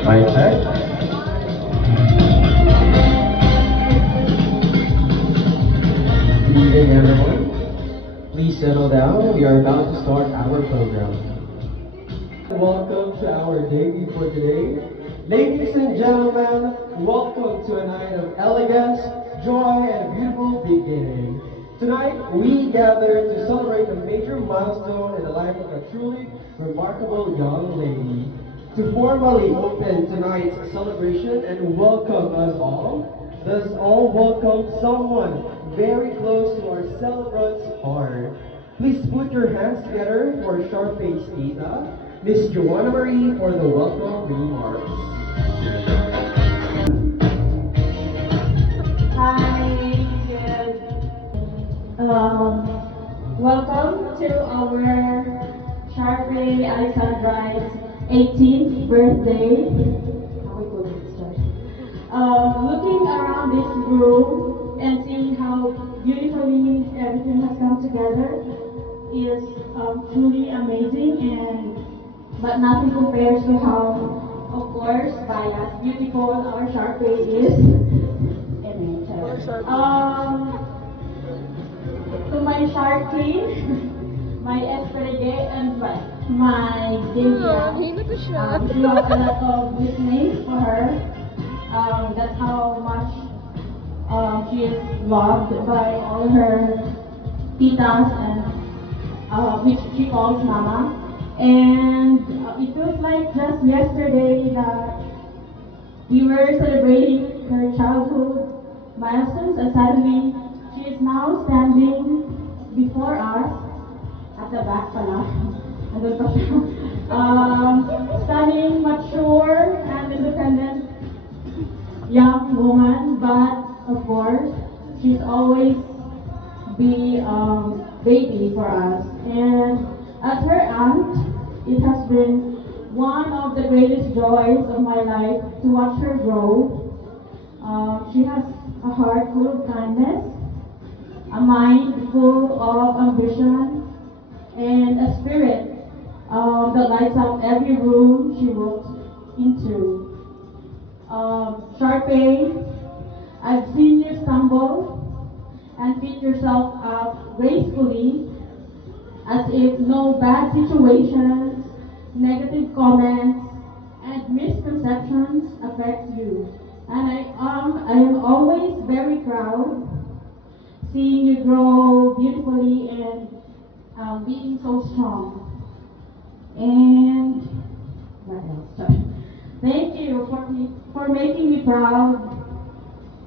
Mic check. Good evening, everyone. Please settle down. We are about to start our program. Welcome to our debut for today. Ladies and gentlemen, welcome to a night of elegance, joy, and a beautiful beginning. Tonight, we gather to celebrate a major milestone in the life of a truly remarkable young lady. To formally open tonight's celebration and welcome us all, let's all welcome someone very close to our celebrant's heart. Please put your hands together for Sharpay's Tita, Miss Joanna Marie, for the welcome remarks. Hi, good. Welcome to our Sharpay Alexandra's 18th birthday. How we go this time? Looking around this room and seeing how beautifully everything has come together is truly amazing, and but nothing compares to how, of course, biased, beautiful our Sharpay is. Amen. To my Sharky, my Esperige, and my Delia. She has a lot of nicknames for her. That's how much she is loved by all her titas, and which she calls mama. And it feels like just yesterday that we were celebrating her childhood milestones, and suddenly she is now standing before us at the back pala. Andun pa siya. Stunning, mature, and independent young woman, but of course, she's always be baby for us. And as her aunt, it has been one of the greatest joys of my life to watch her grow. She has a heart full of kindness, a mind full of ambition, and a spirit that lights up every room she walks into. Sharpay, I've seen you stumble and pick yourself up gracefully as if no bad situations, negative comments, and misconceptions affect you. And I am always very proud seeing you grow beautifully and being so strong. And what else? Sorry. Thank you for making me proud,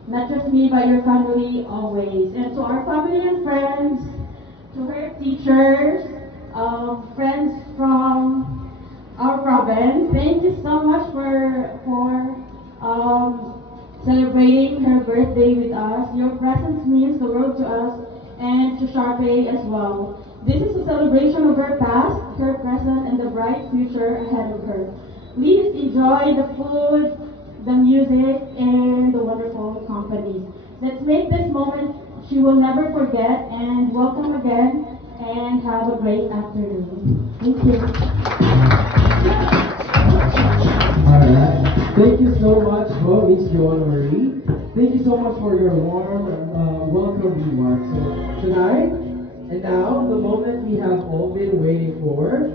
not just me, but your family always. And to our family and friends, to her teachers, friends from our province, thank you so much for celebrating her birthday with us. Your presence means the world to us and to Sharpay as well. This is a celebration of her past, her present, and the bright future ahead of her. Please enjoy the food, the music, and the wonderful company. Let's make this moment she will never forget, and welcome again, and have a great afternoon. Thank you. Alright. Thank you so much, Miss Joanna Marie. Thank you so much for your warm welcome remarks. So tonight, and now, the moment we have all been waiting for,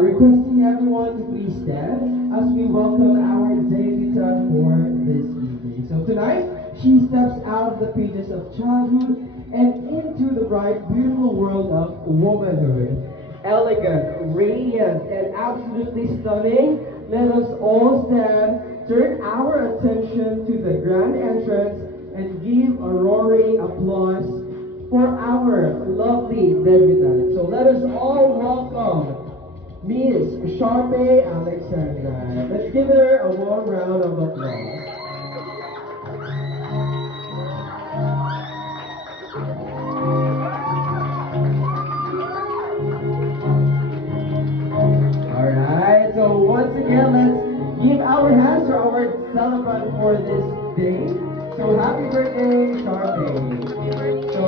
requesting everyone to please stand as we welcome our debutante for this evening. So tonight, she steps out of the pages of childhood and into the bright, beautiful world of womanhood. Elegant, radiant, and absolutely stunning, let us all stand, turn our attention to the grand entrance, and give a roaring applause for our lovely debutante. So let us all welcome Miss Sharpay Alexandra. Let's give her a warm round of applause. Alright, so once again, let's give our hands to our celebrant for this day. So happy birthday, Sharpay. So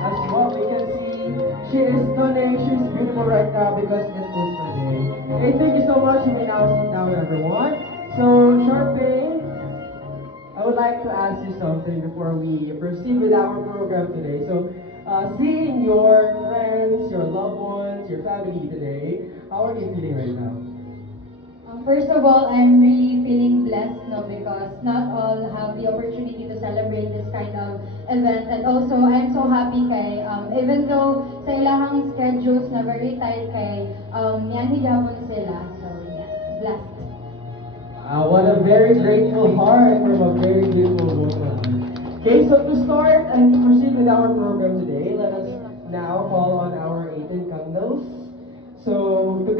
as what we can see, she is stunning, she's beautiful right now because it is her day. Okay, thank you so much. You may now sit down, everyone. So, Sharpay, I would like to ask you something before we proceed with our program today. So, seeing your friends, your loved ones, your family today, how are you feeling right now? First of all, I'm really feeling blessed, no, because not all have the opportunity to celebrate this kind of event. And also, I'm so happy kay, even though sa ilahang schedules na very tight kay, yan higapon sila. So, yes, blessed. What a very grateful heart from a very beautiful woman. Okay, so to start and to proceed with our program today, let us now call on our 18 candles. So, to